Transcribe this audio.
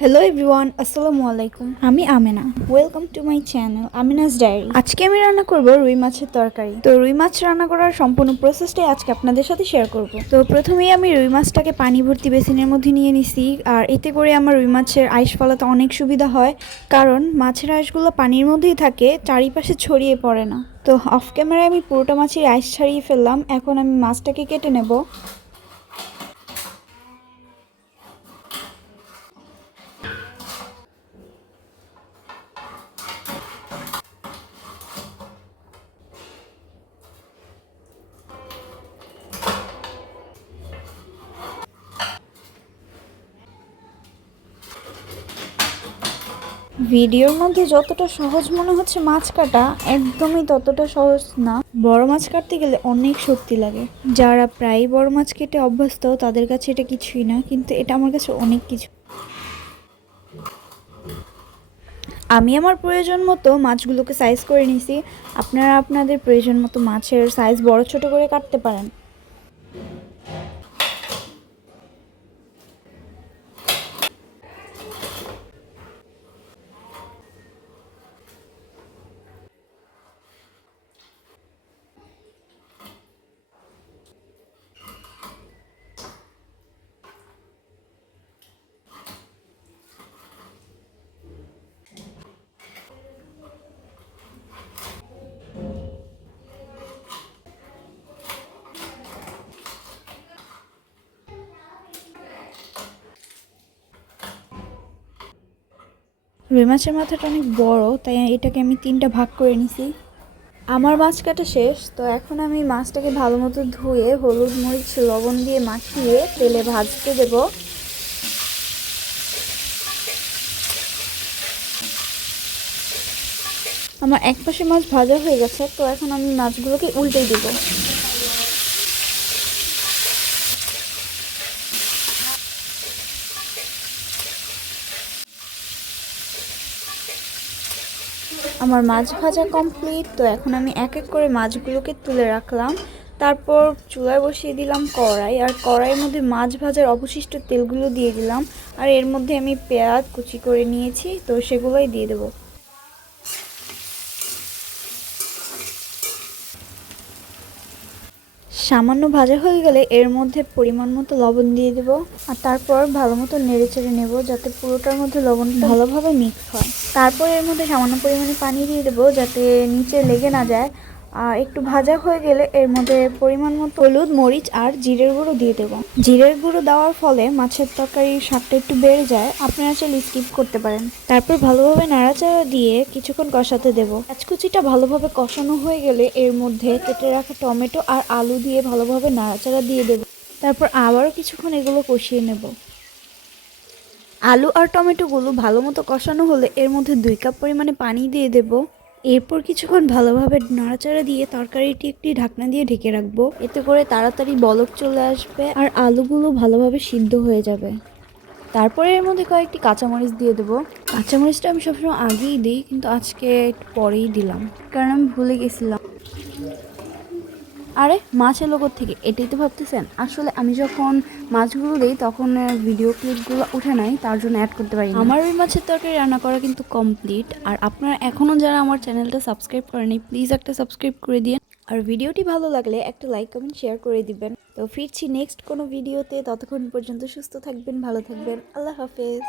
Hello everyone আসসালামু আলাইকুম আমি Amena. Welcome to my channel Amina's diary আজকে আমি রান্না করব রুই মাছের তরকারি। তো রুই মাছ রান্না করার সম্পূর্ণ প্রসেসটাই আজকে আপনাদের সাথে শেয়ার করব। তো প্রথমেই আমি রুই মাছটাকে পানি ভর্তি বেসিনের মধ্যে নিয়ে নিছি আর এতে করে আমার রুই মাছের আইস ফলাতে অনেক সুবিধা হয় কারণ মাছের আইসগুলো পানির মধ্যেই থাকে চারিপাশে ছড়িয়ে পড়ে না। তো অফ ক্যামেরায় আমি পুরোটা মাছের আইস ছাড়িয়ে ফেললাম এখন আমি মাছটাকে কেটে নেব। ভিডিওর মধ্যে যতটা সহজ মনে হচ্ছে মাছ কাটা, একদমই ততটা সহজ না। বড় মাছ কাটতে গেলে অনেক শক্তি লাগে। যারা প্রায় বড় মাছ কেটে অভ্যস্ত, তাদের কাছে এটা কিছুই না, কিন্তু এটা আমার কাছে অনেক কিছু। আমি আমার প্রয়োজন মতো মাছগুলোকে সাইজ করে নিছি আপনারা আপনাদের প্রয়োজন মতো মাছের সাইজ বড় ছোট করে কাটতে পারেন। রুই মাছের মাথাটা অনেক বড়, তাই এটাকে আমি তিনটা ভাগ করে নিছি। আমার মাছ কাটা শেষ, তো এখন আমি মাছটাকে ভালো মতো ধুয়ে হলুদ মরিচ, লবণ দিয়ে মাখিয়ে তেলে ভাজতে দেব। আমার এক পাশে মাছ ভাজা হয়ে গেছে, তো এখন আমি মাছগুলোকে উল্টে দেবো। আমার মাছ ভাজা কমপ্লিট তো এখন আমি এক এক করে মাছগুলোকে তুলে রাখলাম। তারপর চুলায় বসিয়ে দিলাম কড়াই, আর কড়াইয়ের মধ্যে মাছ ভাজার অবশিষ্ট তেলগুলো দিয়ে দিলাম। আর এর মধ্যে আমি পেঁয়াজ কুচি করে নিয়েছি, তো সেগুলোই দিয়ে দেবো। সামান্য ভাজা হয়ে গেলে এর মধ্যে পরিমাণ মতো লবণ দিয়ে দেব আর তারপর ভালো মতো নেড়ে চেড়ে নেব যাতে পুরোটার মধ্যে লবণ ভালোভাবে মিক্স হয়। তারপর এর মধ্যে সামান্য পরিমাণে পানি দিয়ে দেবো যাতে নিচে লেগে না যায়। একটু ভাজা হয়ে গেলে এর মধ্যে পরিমাণ মতো হলুদ, মরিচ আর জিরের গুঁড়ো দিয়ে দেবো। জিরের গুঁড়ো দেওয়ার ফলে মাছের তরকারির স্বাদটা একটু বেড়ে যায়। আপনারা চাইলে স্কিপ করতে পারেন। তারপর ভালোভাবে নাড়াচাড়া দিয়ে কিছুক্ষণ কষাতে দেবো। কাঁচকুচিটা ভালোভাবে কষানো হয়ে গেলে এর মধ্যে কেটে রাখা টমেটো আর আলু দিয়ে ভালোভাবে নাড়াচাড়া দিয়ে দেবো। তারপর আবারও কিছুক্ষণ এগুলো কষিয়ে নেব। আলু আর টমেটোগুলো ভালো মতো কষানো হলে এর মধ্যে দুই কাপ পরিমাণে পানি দিয়ে দেব। এরপর কিছুক্ষণ ভালোভাবে নাড়াচাড়া দিয়ে তরকারিটি একটি ঢাকনা দিয়ে ঢেকে রাখব। এতে করে তাড়াতাড়ি বলক চলে আসবে আর আলুগুলো ভালোভাবে সিদ্ধ হয়ে যাবে। তারপরে এর মধ্যে কয়েকটি কাঁচামরিচ দিয়ে দেবো। কাঁচামরিচটা আমি সবসময় আগেই দিই, কিন্তু আজকে একটু পরেই দিলাম, কারণ আমি ভুলে গেছিলাম। আরে, মাছ এলো থেকে এটাই তো ভাবতেছেন? আসলে আমি যখন মাছগুলো দিই, তখন ভিডিও ক্লিপগুলো উঠে নাই, তার জন্য অ্যাড করতে পারি আমার ওই মাছের তরকারি রান্না করা কিন্তু কমপ্লিট আর আপনারা এখনও যারা আমার চ্যানেলটা সাবস্ক্রাইব করেনি প্লিজ একটা সাবস্ক্রাইব করে দিন। আর ভিডিওটি ভালো লাগলে একটা লাইক কমেন্ট শেয়ার করে দিবেন। তো ফিরছি নেক্সট কোনো ভিডিওতে ততক্ষণ পর্যন্ত সুস্থ থাকবেন, ভালো থাকবেন। আল্লাহ হাফেজ।